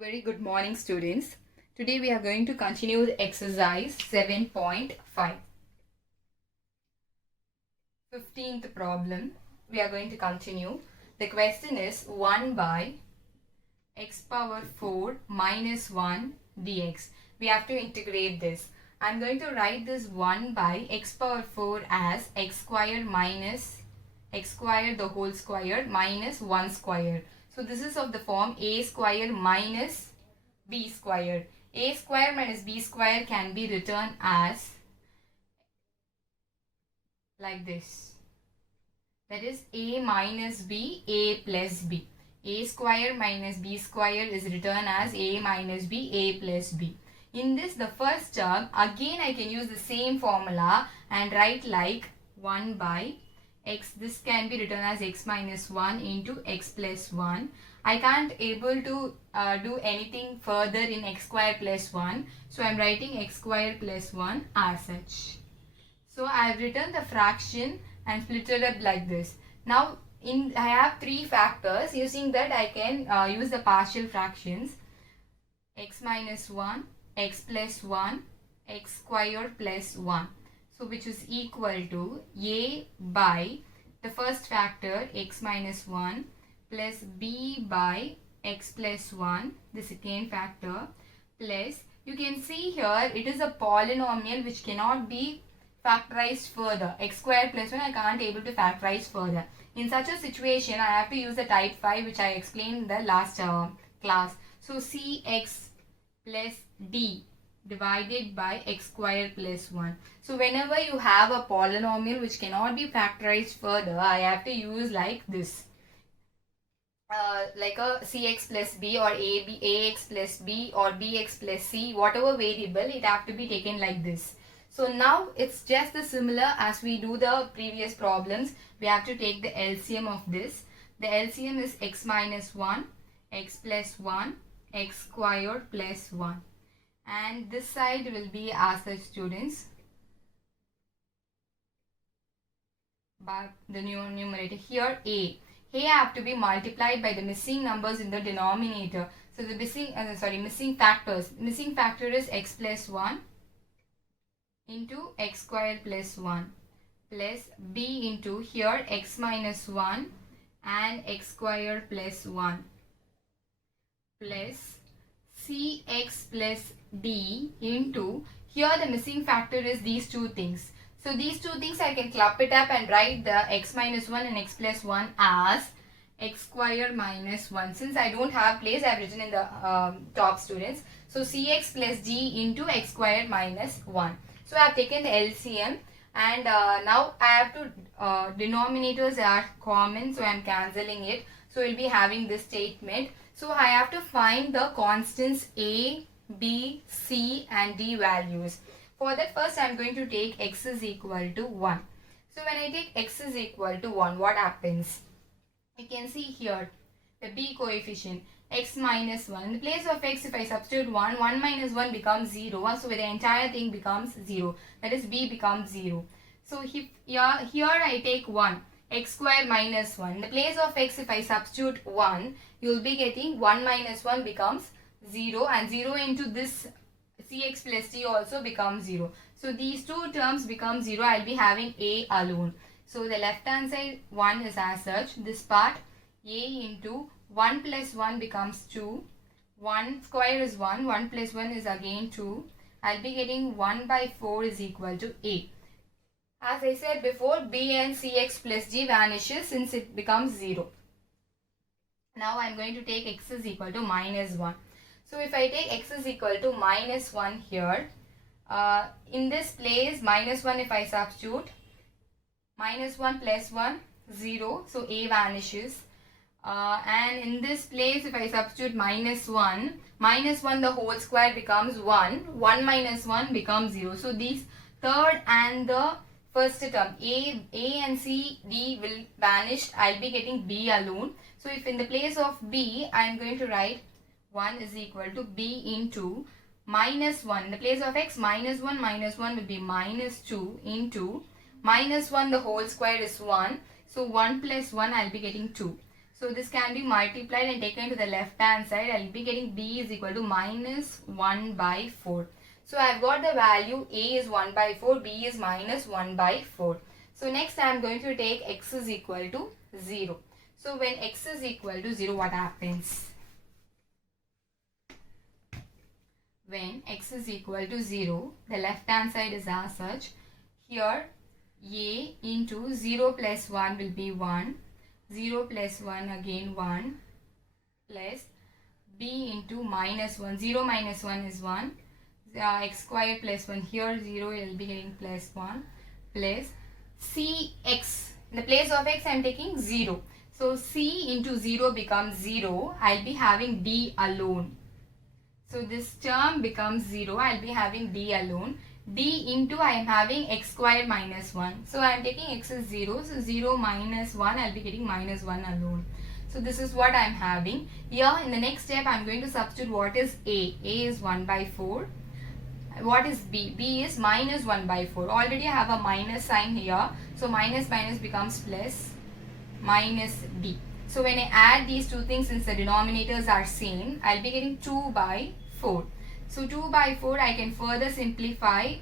Very good morning, students. Today we are going to continue with exercise 7.5. 15th problem. We are going to continue. The question is 1 by x power 4 minus 1 dx. We have to integrate this. I am going to write this 1 by x power 4 as x square minus x square the whole square minus 1 square. So this is of the form a square minus b square. A square minus b square can be written as like this. That is a minus b, a plus b. A square minus b square is written as a minus b, a plus b. In this, the first term, again I can use the same formula and write like 1 by x. This can be written as x minus 1 into x plus 1. I can't able to do anything further in x square plus 1. So I am writing x square plus 1 as such. So I have written the fraction and split it up like this. Now I have three factors. Using that I can use the partial fractions. X minus 1, x plus 1, x square plus 1. So which is equal to a by the first factor x minus 1 plus b by x plus 1, the second factor, plus you can see here it is a polynomial which cannot be factorized further. X square plus 1 I can't able to factorize further. In such a situation I have to use the type 5 which I explained in the last class. So cx plus d divided by x square plus 1. So whenever you have a polynomial which cannot be factorized further, I have to use like this. Like a cx plus b or ax plus b or bx plus c, whatever variable, it have to be taken like this. So now it's just the similar as we do the previous problems. We have to take the LCM of this. The LCM is x minus 1, x plus 1, x square plus 1. And this side will be as such, students. But the new numerator here a have to be multiplied by the missing numbers in the denominator. So the missing factors. Missing factor is x plus 1 into x square plus 1 plus b into here x minus 1 and x square plus 1 plus cx plus d into here the missing factor is these two things. So these two things I can club it up and write the x minus 1 and x plus 1 as x square minus 1. Since I don't have place, I have written in the top, students. So cx plus d into x square minus 1. So I have taken the LCM and now I have to, denominators are common, so I am cancelling it. So we will be having this statement. So I have to find the constants a, b, c and d values. For that, first I am going to take x is equal to 1. So when I take x is equal to 1, what happens? You can see here the b coefficient x minus 1. In the place of x, if I substitute 1, 1 minus 1 becomes 0. So the entire thing becomes 0. That is b becomes 0. So here I take 1. X square minus 1. In the place of x, if I substitute 1, you will be getting 1 minus 1 becomes 0 and 0 into this cx plus d also becomes 0. So these two terms become 0. I will be having a alone. So the left hand side 1 is as such. This part a into 1 plus 1 becomes 2. 1 square is 1. 1 plus 1 is again 2. I will be getting 1 by 4 is equal to a. As I said before, b and cx plus d vanishes since it becomes 0. Now I am going to take x is equal to minus 1. So if I take x is equal to minus 1 here, in this place minus 1 if I substitute, minus 1 plus 1, 0. So a vanishes. And in this place if I substitute minus 1 the whole square becomes 1. 1 minus 1 becomes 0. So these third and the first term a and c, d will vanish. I will be getting b alone. So if in the place of b I am going to write 1 is equal to b into minus 1. In the place of x, minus 1 will be minus 2 into minus 1 the whole square is 1. So 1 plus 1 I will be getting 2. So this can be multiplied and taken to the left hand side. I'll be getting b is equal to minus 1 by 4. So I've got the value a is 1 by 4, b is minus 1 by 4. So next I am going to take x is equal to 0. So when x is equal to 0, what happens? When x is equal to 0, the left hand side is as such. Here a into 0 plus 1 will be 1. 0 plus 1 again 1 plus b into minus 1. 0 minus 1 is 1. X square plus 1. Here 0 will be getting plus 1 plus cx. In the place of x I am taking 0. So c into 0 becomes 0. I'll be having d alone. So this term becomes 0. I'll be having d alone. D into I am having x square minus 1. So I am taking x is 0. So 0 minus 1, I'll be getting minus 1 alone. So this is what I am having. Here in the next step, I am going to substitute what is a. A is 1 by 4. What is b? B is minus 1 by 4. Already I have a minus sign here. So minus minus becomes plus minus b. So when I add these two things, since the denominators are same, I'll be getting 2 by 4. So 2 by 4 I can further simplify.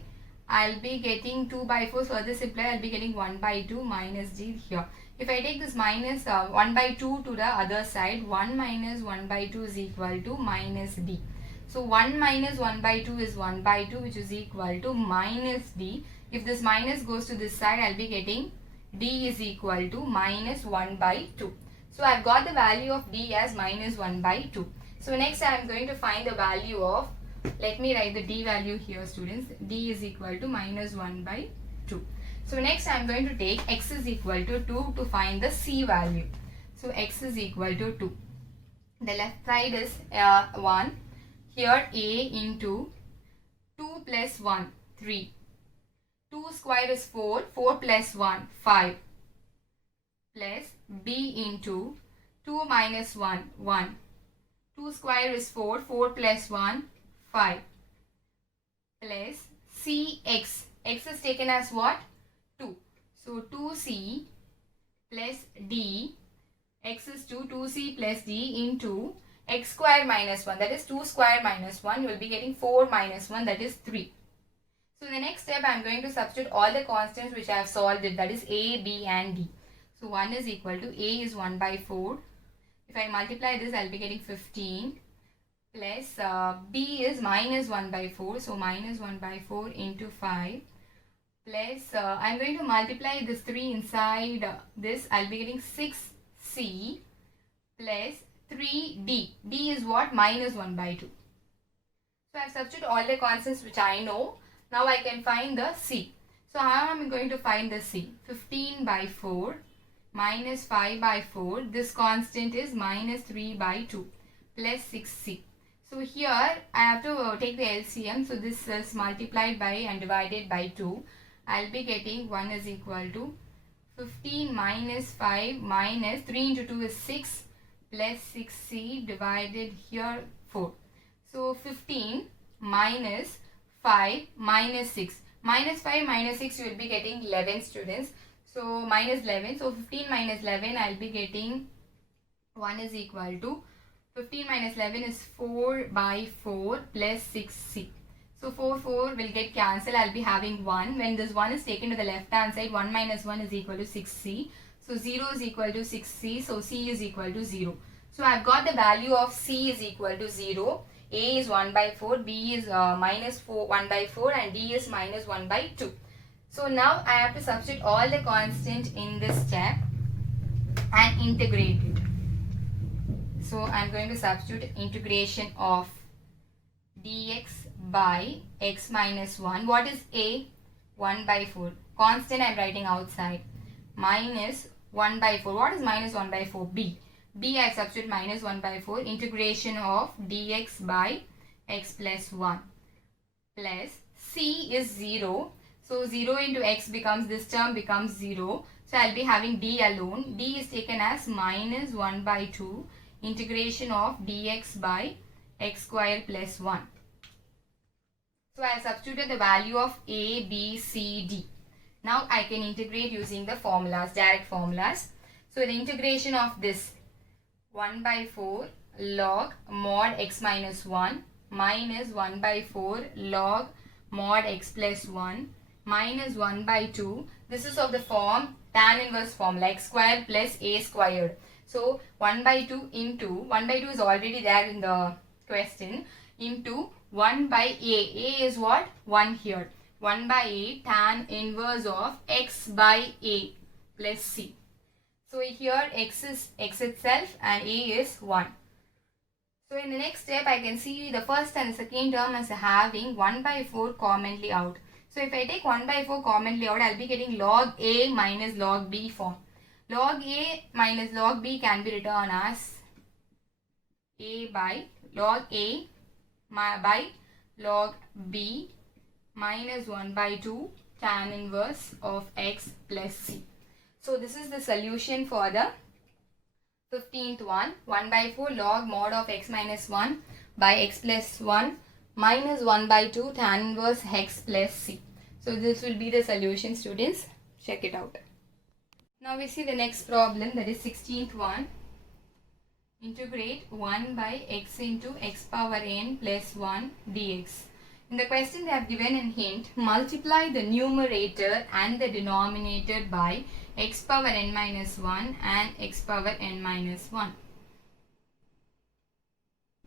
I'll be getting 2 by 4 further simplify. I'll be getting 1 by 2 minus d here. If I take this minus 1 by 2 to the other side, 1 minus 1 by 2 is equal to minus d. So 1 minus 1 by 2 is 1 by 2, which is equal to minus d. If this minus goes to this side, I'll be getting d is equal to minus 1 by 2. So I've got the value of d as minus 1 by 2. So next I am going to find the value of, let me write the d value here students. D is equal to minus 1 by 2. So next I am going to take x is equal to 2 to find the c value. So x is equal to 2. The left side is 1. Here a into 2 plus 1, 3. 2 square is 4. 4 plus 1, 5. Plus b into 2 minus 1, 1. 2 square is 4. 4 plus 1, 5. Plus cx. X is taken as what? 2. So 2c plus d. X is 2. 2c plus d into x square minus 1. That is 2 square minus 1. You will be getting 4 minus 1. That is 3. So in the next step, I am going to substitute all the constants which I have solved it. That is a, b and d. So 1 is equal to a is 1 by 4. If I multiply this, I will be getting 15. Plus b is minus 1 by 4. So minus 1 by 4 into 5. Plus I am going to multiply this 3 inside this. I will be getting 6c plus 3d. D is what? Minus 1 by 2. So I have substituted all the constants which I know. Now I can find the c. So how am I going to find the c? 15 by 4 minus 5 by 4. This constant is minus 3 by 2 plus 6c. So here I have to take the LCM. So this is multiplied by and divided by 2. I'll be getting 1 is equal to 15 minus 5 minus 3 into 2 is 6 plus 6c divided here 4. So 15 minus 5 minus 6. Minus 5 minus 6 you will be getting 11 students. So minus 11. So 15 minus 11 I will be getting 1 is equal to 15 minus 11 is 4 by 4 plus 6c. So 4 will get cancelled. I will be having 1. When this 1 is taken to the left hand side, 1 minus 1 is equal to 6c. So 0 is equal to 6c. So c is equal to 0. So I have got the value of c is equal to 0. A is 1 by 4, b is minus 1 by 4 and d is minus 1 by 2. So now I have to substitute all the constant in this step and integrate it. So I am going to substitute integration of dx by x minus 1. What is a? 1 by 4. Constant I am writing outside. Minus 1 by 4. What is minus 1 by 4? B. B I substitute minus 1 by 4. Integration of dx by x plus 1. Plus c is 0. So 0 into x becomes, this term becomes 0. So I will be having d alone. D is taken as minus 1 by 2. Integration of dx by x square plus 1. So I have substituted the value of a, b, c, d. Now I can integrate using the formulas, direct formulas. So the integration of this 1 by 4 log mod x minus 1 minus 1 by 4 log mod x plus 1 minus 1 by 2. This is of the form tan inverse formula, x squared plus a squared. So 1 by 2 into 1 by 2 is already there in the question, into 1 by a. A is what? 1 here. 1 by a tan inverse of x by a plus c. So here x is x itself and a is 1. So in the next step I can see the first and the second term as having 1 by 4 commonly out. So if I take 1 by 4 commonly out, I'll be getting log a minus log b form. Log a minus log b can be written as a by log a by log b minus 1 by 2 tan inverse of x plus c. So this is the solution for the 15th one. 1 by 4 log mod of x minus 1 by x plus 1 minus 1 by 2 tan inverse x plus c. So this will be the solution, students. Check it out. Now we see the next problem, that is 16th one. Integrate 1 by x into x power n plus 1 dx. In the question they have given a hint, multiply the numerator and the denominator by x power n minus 1 and x power n minus 1.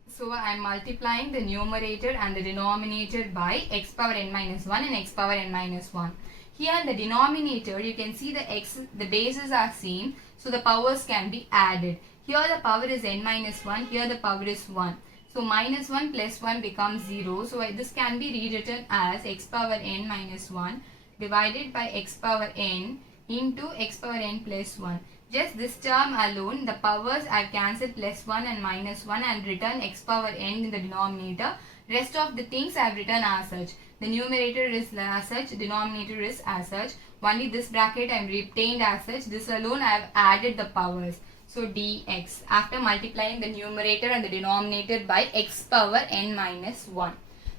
So I am multiplying the numerator and the denominator by x power n minus 1 and x power n minus 1. Here in the denominator you can see the bases are same, so the powers can be added. Here the power is n minus 1, here the power is 1. So minus 1 plus 1 becomes 0. So this can be rewritten as x power n minus 1 divided by x power n into x power n plus 1. Just this term alone, the powers I have cancelled plus 1 and minus 1 and written x power n in the denominator. Rest of the things I have written as such. The numerator is as such, denominator is as such. Only this bracket I am retained as such. This alone I have added the powers. So dx, after multiplying the numerator and the denominator by x power n minus 1.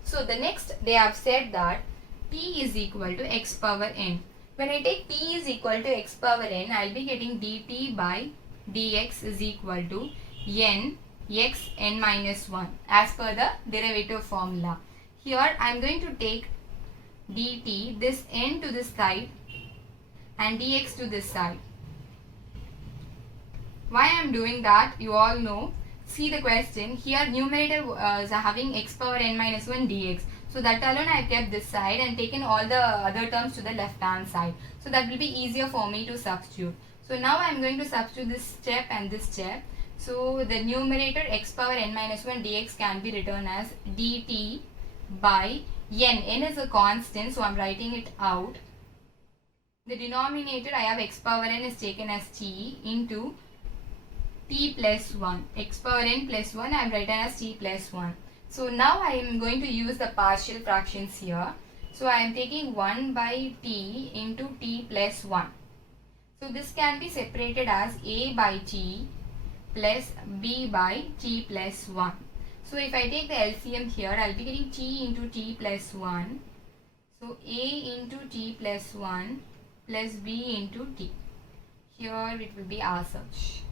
So the next they have said that t is equal to x power n. When I take t is equal to x power n, I will be getting dt by dx is equal to n x n minus 1 as per the derivative formula. Here I am going to take dt, this n to this side and dx to this side. Why I am doing that, you all know. See the question, here numerator is having x power n minus 1 dx. So that alone I have kept this side and taken all the other terms to the left hand side. So that will be easier for me to substitute. So now I am going to substitute this step and this step. So the numerator x power n minus 1 dx can be written as dt by n. N is a constant, so I am writing it out. The denominator I have x power n is taken as t into t plus 1. X power n plus 1 I am written as t plus 1. So now I am going to use the partial fractions here. So I am taking 1 by t into t plus 1. So this can be separated as a by t plus b by t plus 1. So if I take the LCM here, I will be getting t into t plus 1. So a into t plus 1 plus b into t. Here it will be as such.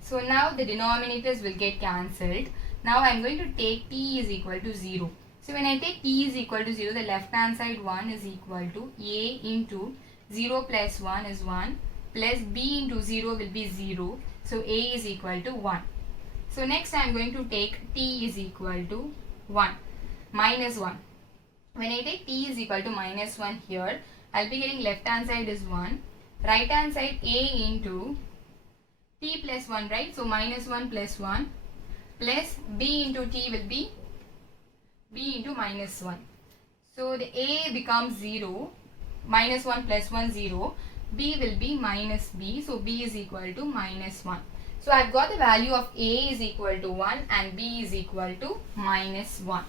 So now the denominators will get cancelled. Now I am going to take t is equal to 0. So when I take t is equal to 0, the left hand side 1 is equal to a into 0 plus 1 is 1 plus b into 0 will be 0. So a is equal to 1. So next I am going to take t is equal to 1 minus 1. When I take t is equal to minus 1 here, I will be getting left hand side is 1. Right hand side a into t plus 1, right? So minus 1 plus 1 plus b into t will be b into minus 1. So the a becomes 0, minus 1 plus 1 0, b will be minus b, so b is equal to minus 1. So I have got the value of a is equal to 1 and b is equal to minus 1.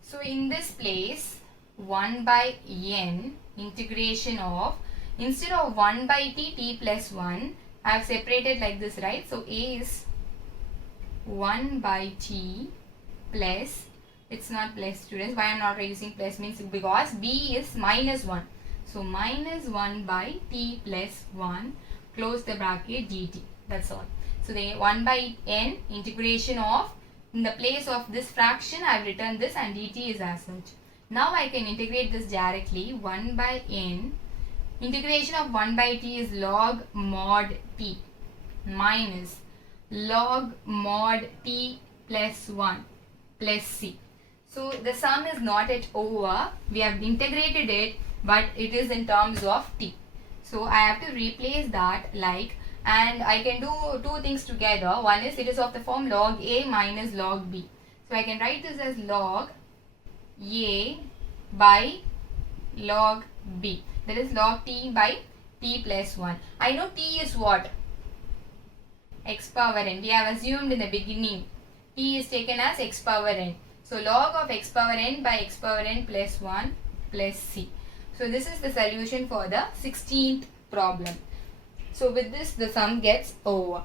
So in this place 1 by n integration of, instead of 1 by t plus 1, I have separated like this, right? So a is 1 by t plus, it's not plus, students. Why I am not using plus means because b is minus 1. So minus 1 by t plus 1, close the bracket dt. That's all. So the 1 by n integration of, in the place of this fraction I have written this and dt is as such. Now I can integrate this directly. 1 by n, integration of 1 by t is log mod t minus log mod t plus 1 plus c. So the sum is not yet over. We have integrated it, but it is in terms of t. So I have to replace that like, and I can do two things together. One is it is of the form log a minus log b. So I can write this as log a by log b. That is log t by t plus 1. I know t is what? X power n. We have assumed in the beginning t is taken as x power n. So log of x power n by x power n plus 1 plus c. So this is the solution for the 16th problem. So with this the sum gets over.